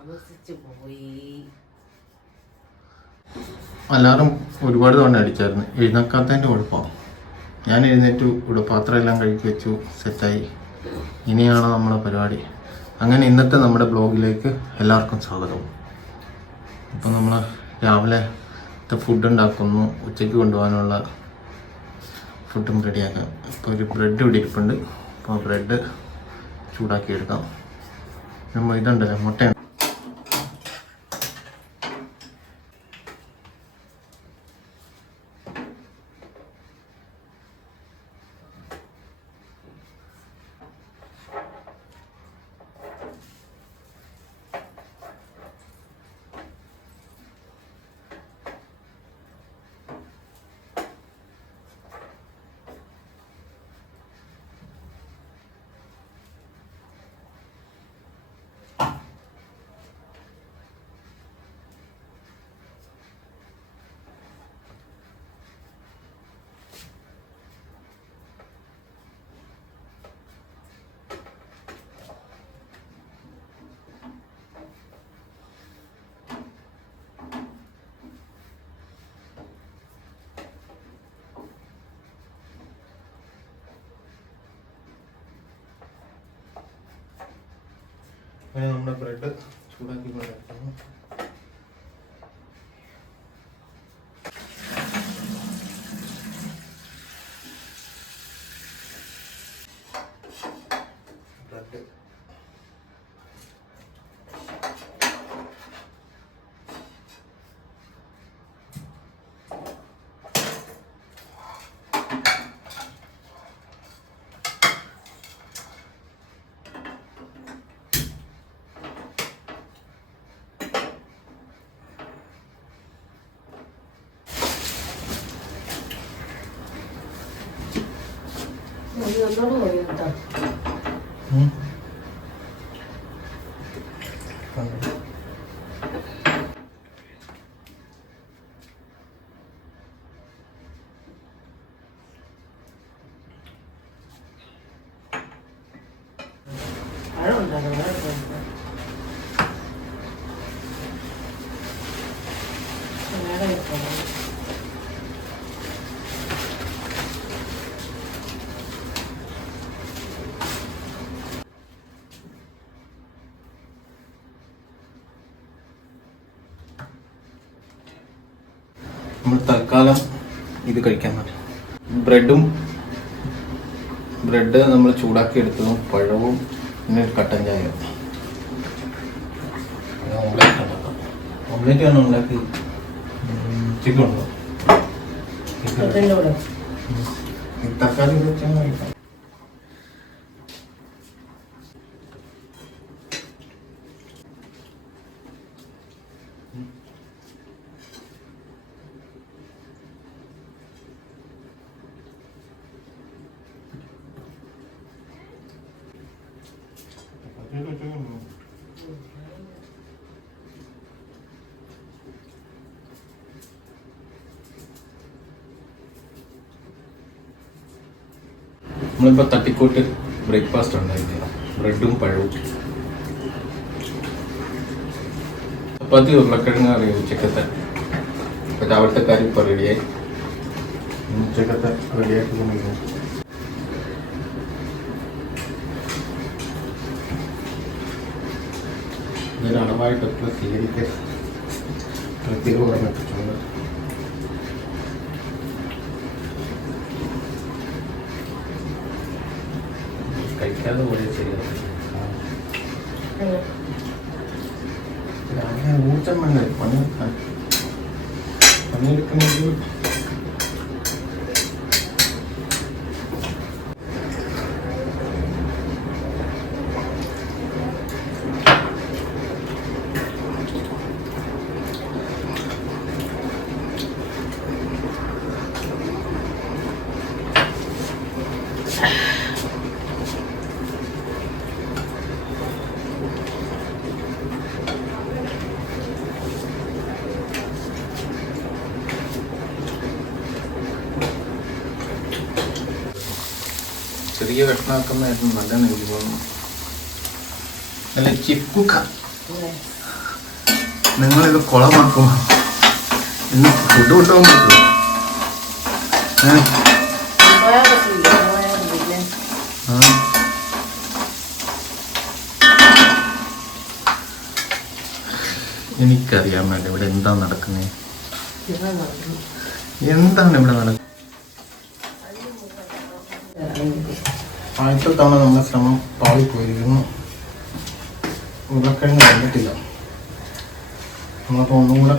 താമസിച്ചു അലാറം ഒരുപാട് തവണ അടിച്ചായിരുന്നു. എഴുന്നേക്കാത്തതിന്റെ കുഴപ്പമാണ് ഞാൻ എഴുന്നേറ്റു. ഇവിടെ എല്ലാം കഴുകി വെച്ചു. സെറ്റായി. ഇനിയാണ് നമ്മുടെ പരിപാടി. അങ്ങനെ ഇന്നത്തെ നമ്മുടെ ബ്ലോഗിലേക്ക് എല്ലാവർക്കും സ്വാഗതം. ഇപ്പം നമ്മൾ രാവിലെ ഫുഡ് ഉണ്ടാക്കുന്നു. ഉച്ചയ്ക്ക് കൊണ്ടുപോകാനുള്ള ഫുഡും റെഡിയാക്കാം ഇപ്പോൾ ഒരു ബ്രെഡ് ഇവിടെ ഇരിപ്പുണ്ട്. അപ്പോൾ ബ്രെഡ് ചൂടാക്കി എടുക്കാം നമ്മൾ ഇതുണ്ടല്ലോ മുട്ട നമ്മുടെ ബ്രെഡ് ചൂടാക്കി കൊണ്ടിരിക്കുന്നു mandarlo. നമ്മൾ തൽക്കാലം ഇത് കഴിക്കാൻ മതി. ബ്രെഡും ബ്രെഡ് നമ്മൾ ചൂടാക്കി എടുത്തതും പഴവും പിന്നെ ഒരു കട്ടൻ ചായ ഓംലേറ്റ് ഉണ്ടാക്കാം ഓംലേറ്റ് ആണ് ഉണ്ടാക്കി. ചിക്കൻ ഉണ്ടോ? തക്കാളി വെച്ചാൽ കഴിക്കാം. നമ്മളിപ്പോൾ തട്ടിക്കോട്ട് ബ്രേക്ക്ഫാസ്റ്റ് ഉണ്ടായിരുന്നു ബ്രെഡും പഴവും. ചപ്പാത്തി ഉരുളക്കിഴങ്ങ് അറിയാം ഉച്ചക്കത്തെ. അപ്പോൾ രാവിലത്തെ കാര്യം ഇപ്പോൾ റെഡിയായി ഉച്ചക്കത്തെ റെഡിയാക്കി അളവായിട്ടൊക്കെ സ്വീകരിക്കുക പ്രത്യേകം പറഞ്ഞിട്ടുണ്ട് കഴിക്കാതെ പോയാൽ ശരിയാണ് ഊർജം വേണ്ടേ. പണി പണിയെടുക്കണമെങ്കിൽ ചെറിയ കഷ്ണമാക്കുന്നതായിരുന്നു നല്ലതെന്ന് എനിക്ക് തോന്നുന്നു നല്ല ചിപ്പുക്ക. നിങ്ങൾ നിങ്ങളിത് കുളമാക്കും ഇന്ന് ഫുഡ് കൊണ്ടുപോകാൻ പറ്റുമോ. എനിക്കറിയാൻ വേണ്ട ഇവിടെ എന്താ നടക്കുന്നത്? എന്താണ് ഇവിടെ നടക്കുന്നത് ആദ്യത്തെ തവണ നമ്മുടെ ശ്രമം പാളിപ്പോയിരിക്കുന്നു. ഉരുളക്കിഴങ്ങ് കണ്ടിട്ടില്ല. നമ്മളപ്പോൾ ഒന്നും കൂടെ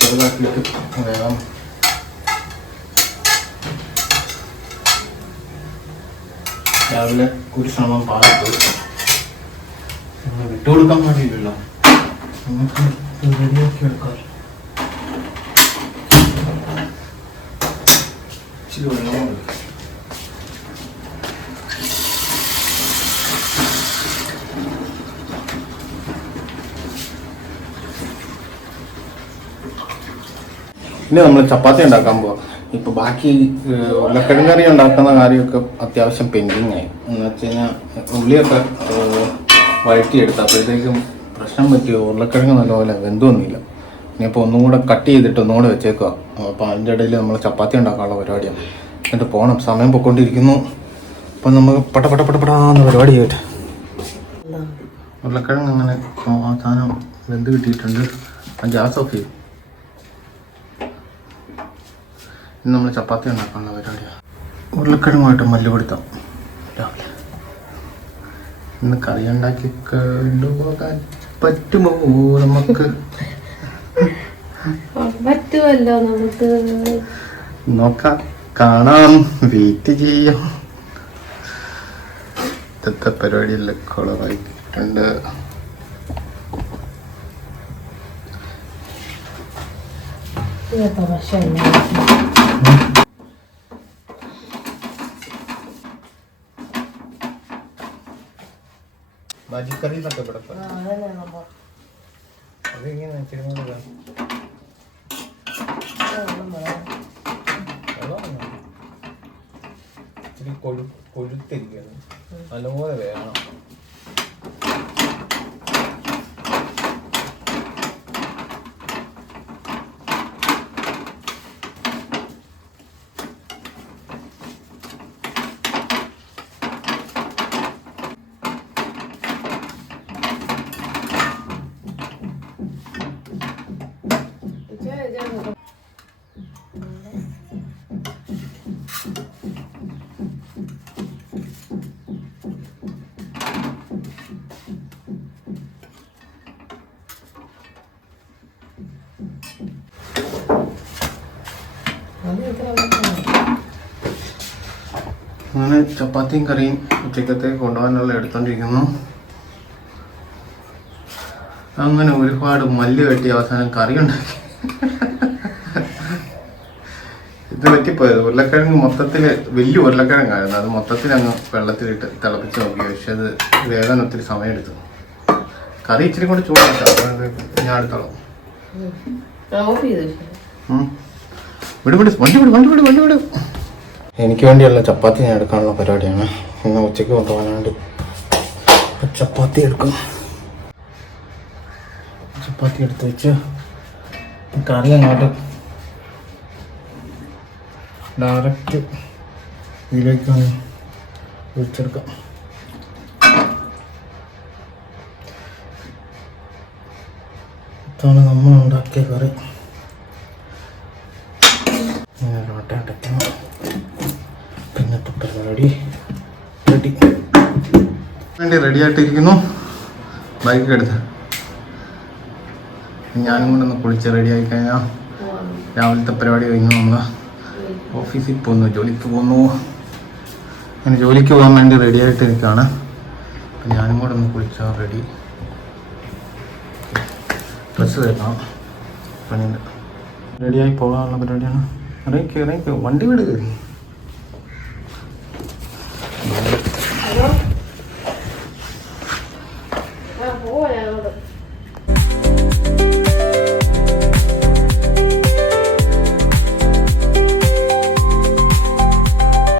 ചെറുതാക്കിയിട്ട് വേഗം രാവിലെ ഒരു ശ്രമം പാളിപ്പോയി. നമ്മൾ വിട്ടുകൊടുക്കാൻ പാടില്ലല്ലോ നമുക്ക് റെഡിയാക്കി എടുക്കാം. ഇച്ചിരി വെള്ളം ഇനി നമ്മൾ ചപ്പാത്തി ഉണ്ടാക്കാൻ പോവാം. ഇപ്പൊ ബാക്കി ഉരുളക്കിഴങ്ങ് കറി ഉണ്ടാക്കുന്ന കാര്യമൊക്കെ അത്യാവശ്യം പെൻഡിങ് ആയി. എന്ന് വെച്ച് കഴിഞ്ഞാൽ ഉള്ളിയൊക്കെ വഴറ്റിയെടുത്ത് അപ്പോഴത്തേക്കും പ്രശ്നം പറ്റിയോ? ഉരുളക്കിഴങ്ങ് നല്ലപോലെ വെന്തൊന്നുമില്ല. ഇനിയിപ്പോൾ ഒന്നും കൂടെ കട്ട് ചെയ്തിട്ട് ഒന്നും കൂടെ വെച്ചേക്കുക അപ്പോൾ അതിന്റെ ഇടയിൽ നമ്മൾ ചപ്പാത്തി ഉണ്ടാക്കാനുള്ള പരിപാടിയാണ് എന്നിട്ട് പോകണം സമയം പൊയ്ക്കൊണ്ടിരിക്കുന്നു. അപ്പം നമുക്ക് പട്ട പട്ട പട്ട പടാന്ന് പരിപാടി ചെയ്തിട്ട് ഉരുളക്കിഴങ്ങ് അങ്ങനെ സാധനം വെന്ത് കിട്ടിയിട്ടുണ്ട്. ഗ്യാസ് ഓഫ് ചെയ്യും. ഇന്ന് നമ്മൾ ചപ്പാത്തി ഉണ്ടാക്കാനുള്ള പരിപാടിയാണ് ഉരുളക്കിഴങ്ങുമായിട്ട് മല്ലുപിടുത്തം. രാവിലെ. ഇന്ന് കറി ഉണ്ടാക്കി കൊണ്ടുപോകാൻ പറ്റുമോ നമുക്ക്? പറ്റുമല്ലോ നമുക്ക്. നോക്കാം. കാണാം. വെയിറ്റ് ചെയ്യാം. ഇന്നത്തെ പരിപാടിയെല്ലാം കുളമായിട്ടുണ്ട്. ഇതൊക്കെ പക്ഷേ മജിക്കറി എന്നൊക്കെ ഇവിടെ അതിങ്ങനെ വേണം. ഇച്ചിരി കൊഴു കൊഴുത്തിരിക്കണം നല്ലപോലെ വേണം. അങ്ങനെ ചപ്പാത്തിയും കറിയും ഉച്ചക്കത്തേക്ക് കൊണ്ടുപോകാനുള്ള എടുത്തോണ്ടിരിക്കുന്നു. അങ്ങനെ ഒരുപാട് മല്ല് കെട്ടി അവസാനം കറി ഉണ്ടാക്കി. ഇത് പറ്റിപ്പോയത്. ഉരുളക്കിഴങ്ങ് മൊത്തത്തിൽ വലിയ ഉരുളക്കിഴങ്ങായിരുന്നു. അത് മൊത്തത്തിൽ അങ്ങ് വെള്ളത്തിലിട്ട് തിളപ്പിച്ച് നോക്കി. പക്ഷെ അത് വേഗം ഒത്തിരി സമയമെടുത്തു. കറി ഇച്ചിരി കൂടെ ചൂടാക്കാം ഞാൻ എടുത്തോളാം. വണ്ടി വണ്ടി വണ്ടി എനിക്ക് വേണ്ടിയുള്ള ചപ്പാത്തി ഞാൻ എടുക്കാനുള്ള പരിപാടിയാണ്. ഇന്ന് ഉച്ചയ്ക്ക് കൊണ്ടുപോകാനുണ്ട് ചപ്പാത്തി എടുക്കും. ചപ്പാത്തി എടുത്ത് വെച്ച് കറി അങ്ങോട്ട് ഡയറക്റ്റ് ഇതിലേക്ക് ഒന്ന് ഒഴിച്ചെടുക്കാം. ഇതാണ് നമ്മൾ ഉണ്ടാക്കിയ കറി. റെഡി ആയിട്ടിരിക്കുന്നു ബൈക്ക് എടുത്ത്. ഞാനും കൂടെ ഒന്ന് കുളിച്ച് റെഡി ആയി കഴിഞ്ഞാൽ രാവിലത്തെ പരിപാടി കഴിഞ്ഞു. നമ്മൾ ഓഫീസിൽ പോകുന്നു ജോലിക്ക് പോകുന്നു അങ്ങനെ ജോലിക്ക് പോകാൻ വേണ്ടി റെഡി ആയിട്ട് നിൽക്കുകയാണ് അപ്പം ഞാനും കൂടെ ഒന്ന് കുളിച്ചാൽ റെഡി ഡ്രസ്സ് തരണം പണിയുണ്ട്. റെഡിയായി പോകാനുള്ള പരിപാടിയാണ്. ഇറങ്ങിക്കോ ഇറങ്ങിക്കോ വണ്ടി വിട്